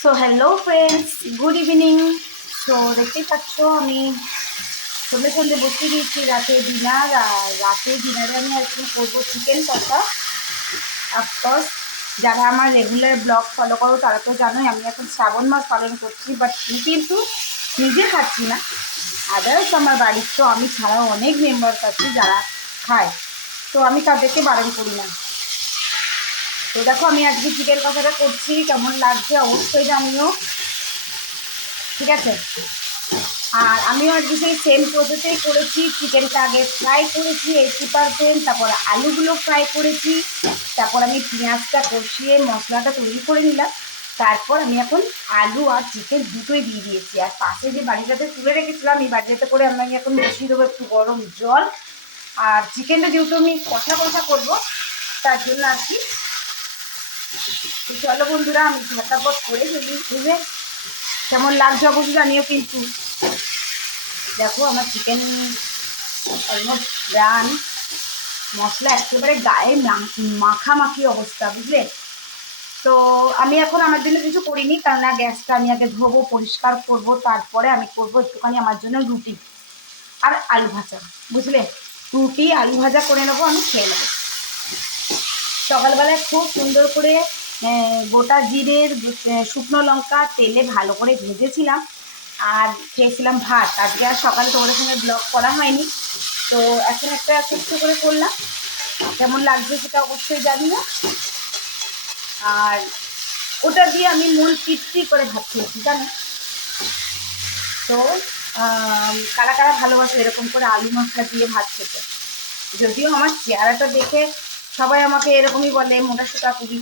So hello friends, good evening. So দেখতেই পাচ্ছ আমি সন্ধ্যে সন্ধ্যে বসে দিয়েছি রাতে ডিনার। আর রাতে ডিনারে আমি আজকে করবো চিকেন কষা। অফকোর্স যারা আমার রেগুলার ব্লগ ফলো করো তারা তো জানোই আমি এখন শ্রাবণ মাস পালন করছি, বাট কিন্তু নিজে খাচ্ছি না, আদার্স আমার বাড়ির তো আমি ছাড়াও অনেক মেম্বার্স আছে যারা খায়, তো আমি তাদেরকে বারণ করি না। তো দেখো আমি আজকে চিকেন কষাটা করছি, কেমন লাগছে অবশ্যই জানিও, ঠিক আছে? আর আমিও আজকে সেই সেম প্রসেসেই করেছি। চিকেনটা আগে ফ্রাই করেছি 80%, তারপর আলুগুলো ফ্রাই করেছি, তারপর আমি পেঁয়াজটা কষিয়ে মশলাটা তৈরি করে নিলাম, তারপর আমি এখন আলু আর চিকেন দুটোই দিয়ে দিয়েছি। আর পাশে যে বাড়িটাতে তুলে রেখেছিলাম এই বাড়িটাতে করে আমি এখন বসিয়ে দেবো একটু গরম জল। আর চিকেনটা যেহেতু আমি কষা কষা করবো তার জন্য আর কি। চলো বন্ধুরা আমি ঝটাপট করে ফেলি, বুঝলে কেমন লাগছে অবশ্যই জানিও কিন্তু। দেখো আমার চিকেন অলমোস্ট রান, মশলা একেবারে গায়ে মাখামাখি অবস্থা, বুঝলে? তো আমি এখন আমার জন্য কিছু করিনি, কারণ গ্যাসটা আমি আগে ধোবো, পরিষ্কার করব, তারপরে আমি করবো একটুখানি আমার জন্য রুটি আর আলু ভাজা, বুঝলে? রুটি আলু ভাজা করে নেবো, আমি খেয়ে নেবো। সকালবেলায় খুব সুন্দর করে গোটা জিরের শুকনো লঙ্কা তেলে ভালো করে ভেজেছিলাম আর খেয়েছিলাম ভাত। আজকে আর সকালে তোমাদের সঙ্গে ব্লগ করা হয়নি, তো এখন একটা ছোট্ট করে করলাম। কেমন লাগছে সেটা অবশ্যই জানিও। আর ওটা দিয়ে আমি মন তৃপ্তি করে ভাত খেয়েছি, জানো তো? কারা কারা ভালোবাসে এরকম করে আলু মশলা দিয়ে ভাত খেতে? যদিও আমার চেহারাটা দেখে সবাই আমাকে এরকমই বলে মোটা সোটা খুবই,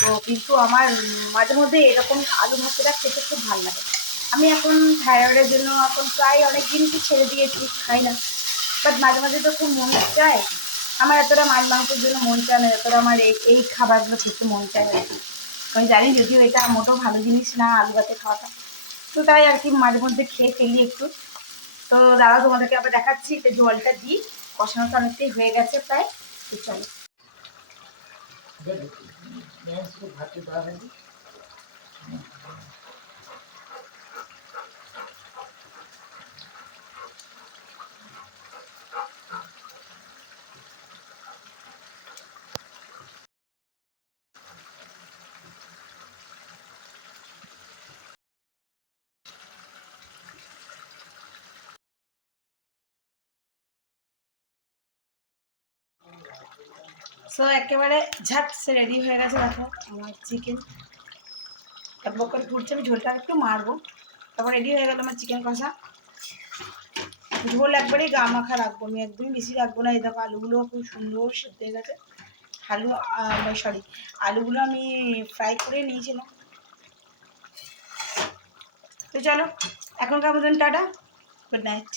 তো কিন্তু আমার মাঝে মধ্যে এরকম আলু মশলাটা খেতে খুব ভালো লাগে। আমি এখন থাইরয়েডের জন্য এখন প্রায় অনেক জিনিসই ছেড়ে দিয়েছি, খাই না, বাট মাঝে মাঝে তো খুব মন চায়। আমার এতটা মাছ মাংসের জন্য মন চায় না, এতটা আমার এই খাবারগুলো খেতে মন চায় আর কি। আমি জানি যদিও এটা মোটেও ভালো জিনিস না আলু ভাতে খাওয়াটা, তো তাই আর কি মাঝে মধ্যে খেয়ে ফেলি একটু। তো দাদা তোমাদেরকে আবার দেখাচ্ছি, যে জলটা দিই, কষানো তো অনেকটাই হয়ে গেছে প্রায়, তো চলো। সো একেবারে ঝাটসে রেডি হয়ে গেছে দেখো আমার চিকেন। এক বকর ঘুরছে, আমি ঝোলটা একটু মারবো, তারপর রেডি হয়ে গেল আমার চিকেন কষা। ঝোল একবারেই গা মাখা রাখবো, আমি একদমই বেশি রাখবো না। এই দেখো আলুগুলো খুব সুন্দর সেদ্ধ হয়ে গেছে। আলুগুলো আমি ফ্রাই করে নিয়েছিলাম। তো চলো এখনকার মতন টাটা, গুড নাইট।